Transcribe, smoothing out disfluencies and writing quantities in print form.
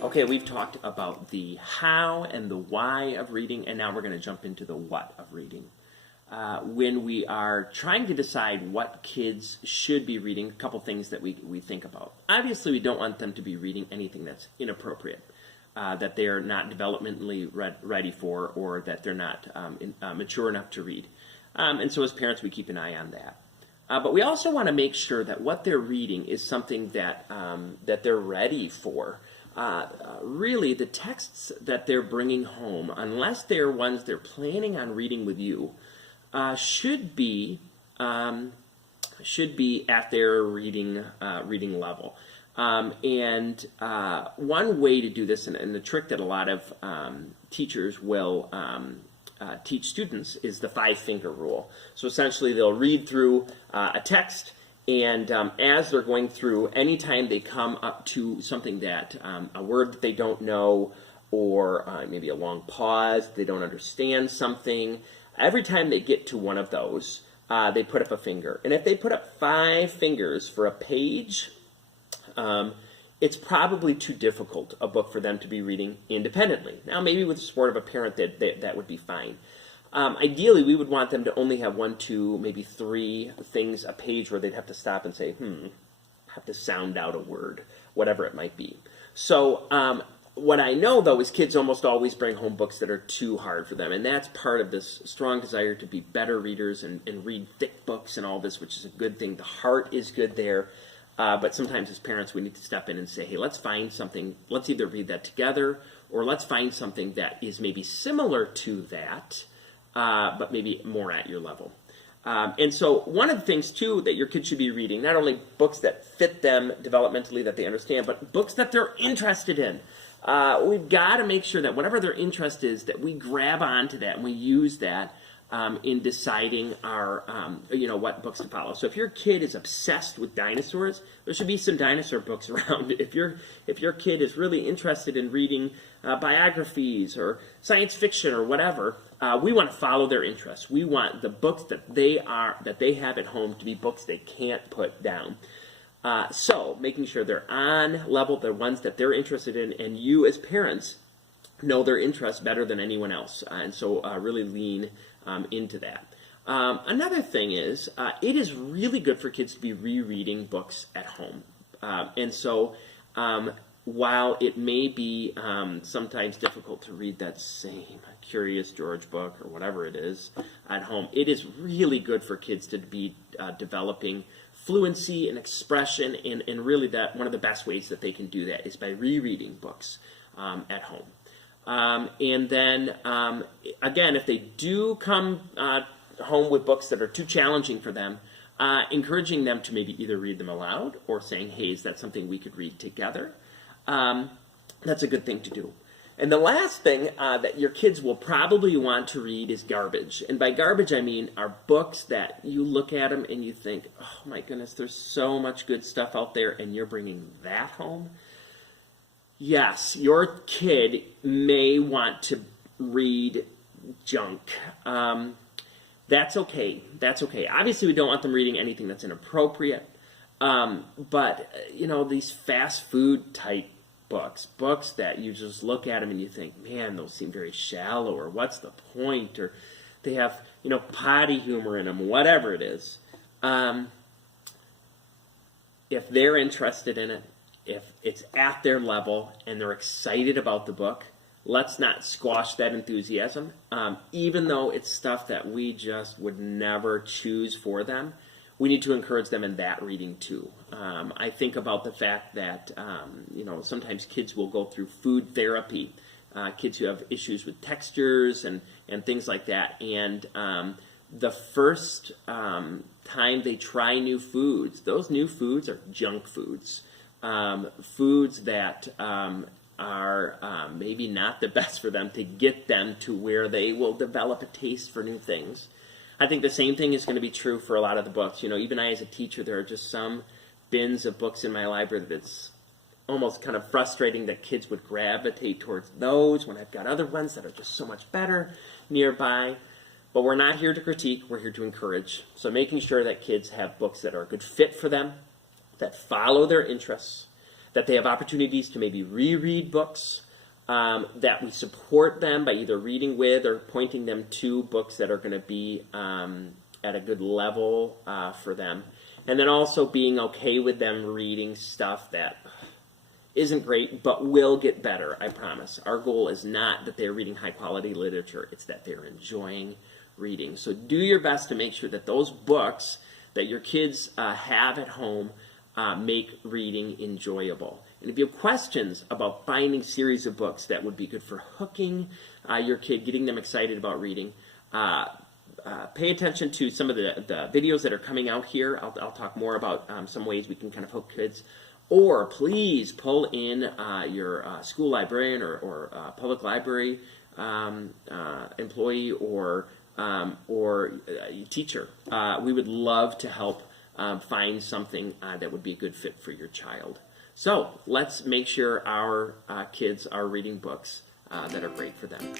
Okay, we've talked about the how and the why of reading, and now we're going to jump into the what of reading. When we are trying to decide what kids should be reading, a couple things that we think about. Obviously, we don't want them to be reading anything that's inappropriate, that they're not developmentally ready for, or that they're not mature enough to read. And so as parents, we keep an eye on that. But we also want to make sure that what they're reading is something that, that they're ready for. Really, the texts that they're bringing home, unless they're ones they're planning on reading with you, should be at their reading level. And one way to do this, and the trick that a lot of teachers will teach students, is the 5-finger rule. So essentially, they'll read through a text, and as they're going through, anytime they come up to something that, a word that they don't know, or maybe a long pause, they don't understand something, every time they get to one of those, they put up a finger. And if they put up 5 fingers for a page, it's probably too difficult a book for them to be reading independently. Now, maybe with the support of a parent, that would be fine. Ideally, we would want them to only have 1, 2, maybe 3 things a page where they'd have to stop and say, have to sound out a word, whatever it might be. So what I know, though, is kids almost always bring home books that are too hard for them, and that's part of this strong desire to be better readers and read thick books and all this, which is a good thing. The heart is good there, but sometimes as parents, we need to step in and say, hey, let's find something. Let's either read that together, or let's find something that is maybe similar to that, but maybe more at your level. And so one of the things, too, that your kids should be reading, not only books that fit them developmentally that they understand, but books that they're interested in. We've got to make sure that whatever their interest is, that we grab onto that and we use that in deciding our, what books to follow. So if your kid is obsessed with dinosaurs, there should be some dinosaur books around. If your kid is really interested in reading biographies or science fiction or whatever, we want to follow their interests. We want the books that they have at home to be books they can't put down. So making sure they're on level, the ones that they're interested in, and you as parents know their interests better than anyone else. And so really lean into that. Another thing is, it is really good for kids to be rereading books at home. And so while it may be sometimes difficult to read that same Curious George book or whatever it is at home, it is really good for kids to be developing fluency and expression, and really that one of the best ways that they can do that is by rereading books at home. And then, again, if they do come home with books that are too challenging for them, encouraging them to maybe either read them aloud or saying, hey, is that something we could read together? That's a good thing to do. And the last thing that your kids will probably want to read is garbage. And by garbage, I mean are books that you look at them and you think, oh my goodness, there's so much good stuff out there, and you're bringing that home? Yes, your kid may want to read junk. That's okay. That's okay. Obviously, we don't want them reading anything that's inappropriate. But, these fast food type books that you just look at them and you think, man, those seem very shallow, or what's the point, or they have, potty humor in them, whatever it is. If they're interested in it, if it's at their level and they're excited about the book, let's not squash that enthusiasm. Even though it's stuff that we just would never choose for them, we need to encourage them in that reading too. I think about the fact that, sometimes kids will go through food therapy, kids who have issues with textures and things like that. And the first time they try new foods, those new foods are junk foods. Foods that are maybe not the best for them to get them to where they will develop a taste for new things. I think the same thing is going to be true for a lot of the books. Even I as a teacher, there are just some bins of books in my library that it's almost kind of frustrating that kids would gravitate towards those when I've got other ones that are just so much better nearby. But we're not here to critique, we're here to encourage. So making sure that kids have books that are a good fit for them, that follow their interests, that they have opportunities to maybe reread books, that we support them by either reading with or pointing them to books that are going to be at a good level for them. And then also being okay with them reading stuff that isn't great but will get better, I promise. Our goal is not that they're reading high-quality literature. It's that they're enjoying reading. So do your best to make sure that those books that your kids have at home make reading enjoyable. And if you have questions about finding series of books that would be good for hooking your kid, getting them excited about reading, pay attention to some of the videos that are coming out here. I'll talk more about some ways we can kind of hook kids. Or please pull in your school librarian or public library employee or teacher. We would love to help find something that would be a good fit for your child. So let's make sure our kids are reading books that are great for them.